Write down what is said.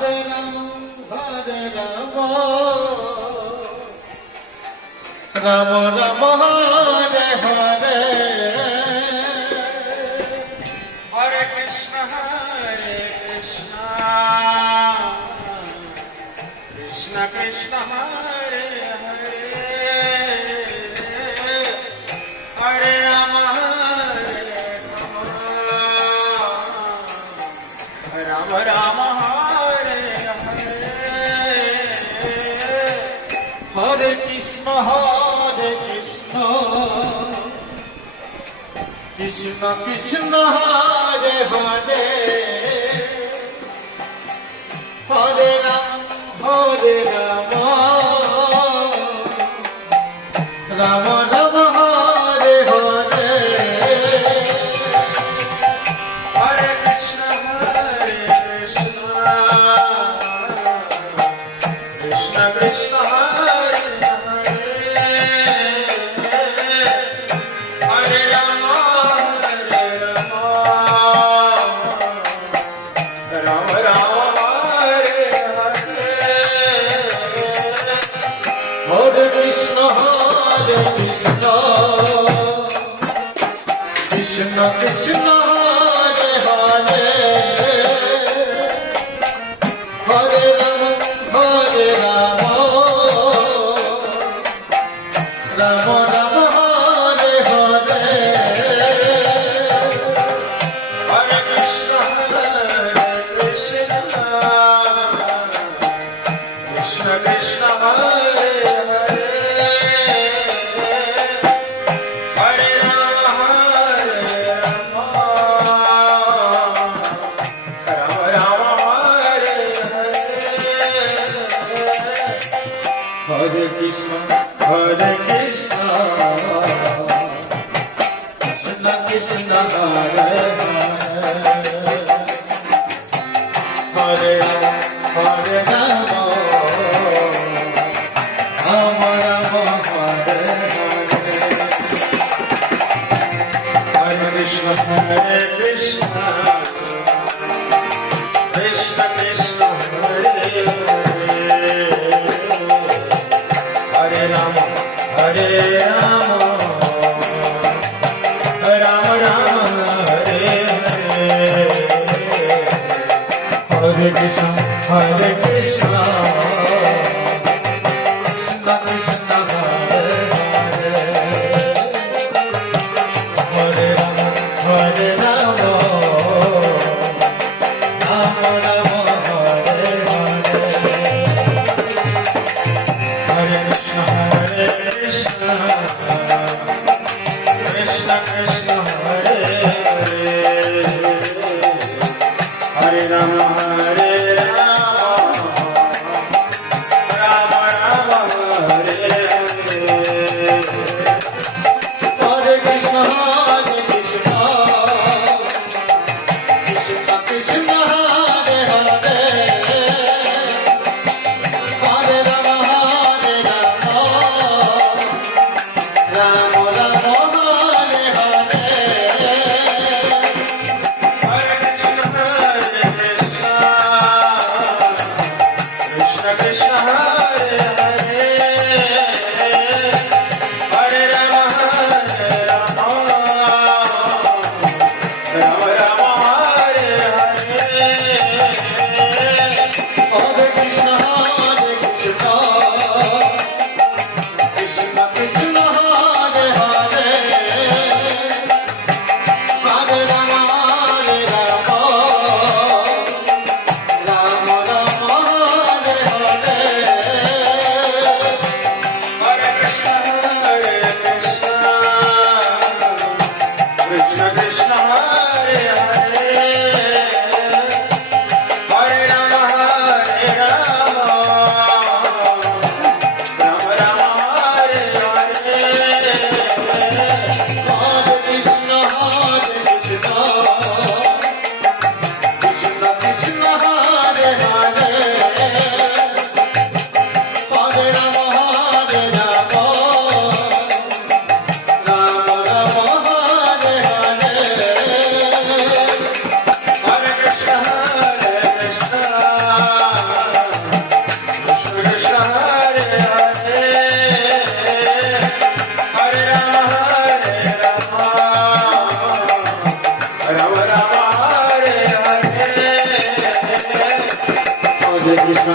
Hare Ram, Hare Rama, Rama Rama, Hare Hare, Hare Krishna, Krishna Krishna, Hare Hare, Hare Rama, Rama Rama, Hare Hare, Hare Krishna, Krishna Krishna, Hare Hare, Hare Ram, Hare Rama, Rama Rama, Hare Hare, Hare Krishna, Krishna Krishna, Hare Hare, Hare Rama, Rama Rama, Hare Hare. Hare Krishna, Krishna Krishna, Hare Hare, Hare Ram, Hare Rama, Rama Rama, Hare Hare, Hare Krishna, Krishna Krishna, Hare Hare, Hare Rama, Rama Rama, Hare Hare. Hare Krishna, Krishna Krishna, Hare Hare, Hare Rama, Hare Rama, Rama Rama, Hare Hare, Hare Krishna, Krishna Krishna, Hare Hare, Hare Rama, Hare Rama, Rama Rama, Hare Hare. Hare Krishna, Hare Krishna, Krishna Krishna, Hare Hare, Hare Rama, Hare Rama, Rama Rama, Hare Hare, Hare Krishna, Krishna Krishna, Hare Hare, Hare Rama, Hare Rama, Rama Rama, Hare Hare. Hare Krishna, Krishna Krishna, Hare Hare, Hare Rama, Hare Rama, Rama Rama, Hare Hare, Hare Krishna, Hare Krishna,